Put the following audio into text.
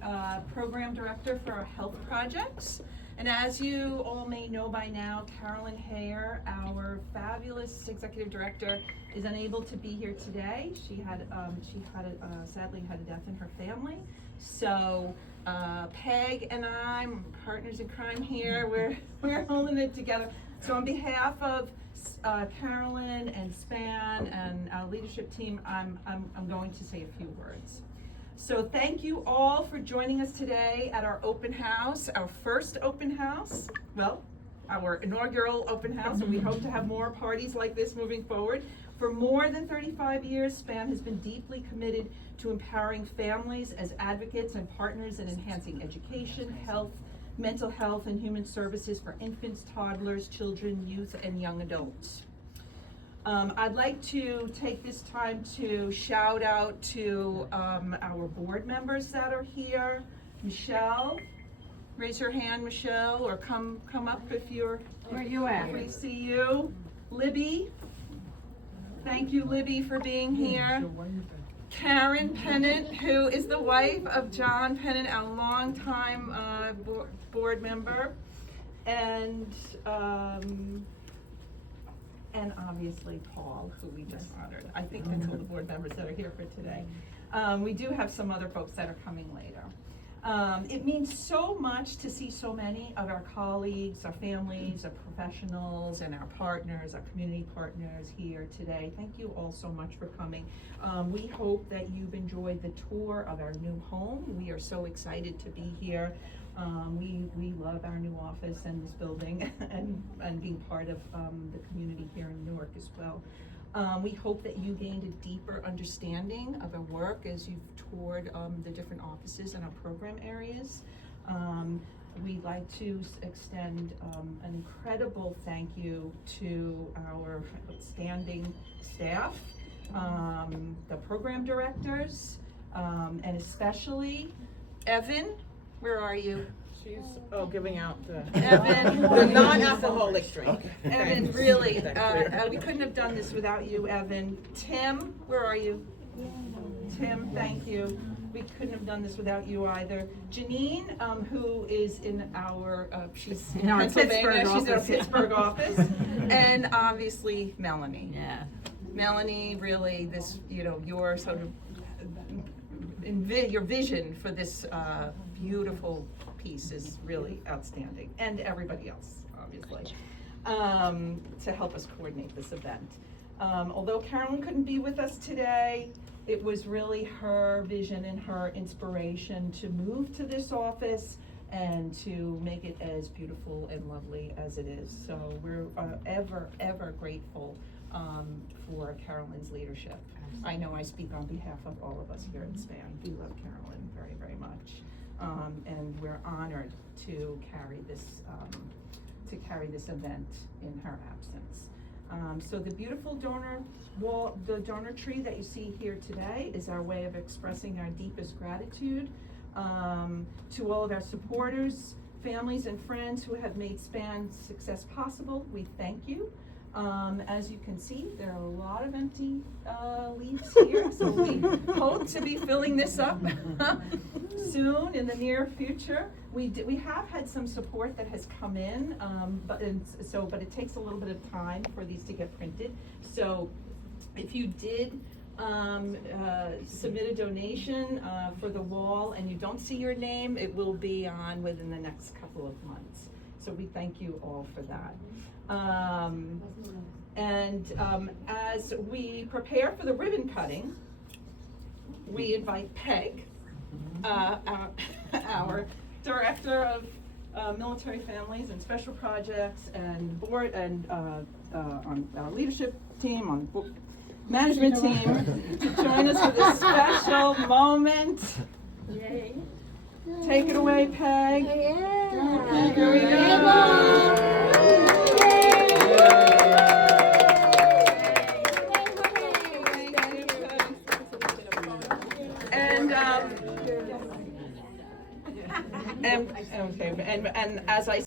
the program director for our health projects. And as you all may know by now, Carolyn Hayer, our fabulous executive director, is unable to be here today. She sadly had a death in her family. So Peg and I'm partners in crime here. We're holding it together. So on behalf of Carolyn and SPAN and our leadership team, I'm going to say a few words. So thank you all for joining us today at our open house, our first open house, well, our inaugural open house, and we hope to have more parties like this moving forward. For more than 35 years, SPAN has been deeply committed to empowering families as advocates and partners in enhancing education, health, mental health, and human services for infants, toddlers, children, youth, and young adults. I'd like to take this time to shout out to our board members that are here. Michelle, raise your hand, Michelle, or come up if you're. Where you at? We see you. Libby, thank you, Libby, for being here. Karen Pennant, who is the wife of John Pennant, our longtime board member, and obviously Paul, who we just honored. I think that's all the board members that are here for today. We do have some other folks that are coming later. It means so much to see so many of our colleagues, our families, our professionals, and our partners, our community partners here today. Thank you all so much for coming. We hope that you've enjoyed the tour of our new home. We are so excited to be here. We love our new office and this building and being part of the community here in Newark as well. We hope that you gained a deeper understanding of our work as you've toured the different offices and our program areas. We'd like to extend an incredible thank you to our outstanding staff, the program directors, and especially Evan. Where are you? She's giving out the Evan, non-alcoholic drink. Evan, really, we couldn't have done this without you, Evan. Tim, where are you? Tim, thank you. We couldn't have done this without you either. Janine, who is in our, she's in Pennsylvania, she's in our Pittsburgh office, and obviously Melanie. Yeah. Melanie, really, this, your sort of, your vision for this beautiful piece is really outstanding, and everybody else, obviously, to help us coordinate this event. Although Carolyn couldn't be with us today, it was really her vision and her inspiration to move to this office and to make it as beautiful and lovely as it is. So we're ever grateful for Carolyn's leadership. I know I speak on behalf of all of us here at SPAN. We love Carolyn very, very much. And we're honored to carry this event in her absence. So the beautiful the donor tree that you see here today is our way of expressing our deepest gratitude to all of our supporters, families, and friends who have made SPAN's success possible. We thank you. As you can see, there are a lot of empty leaves here, so we hope to be filling this up soon in the near future. We have had some support that has come in, but it takes a little bit of time for these to get printed. So if you did submit a donation for the wall and you don't see your name, it will be on within the next couple of months. So we thank you all for that. As we prepare for the ribbon cutting, we invite Peg, our director of military families and special projects and board and on our leadership team, on management team, to join us for this special moment. Yay. Take it away, Peg. Yeah. Here we go. And as I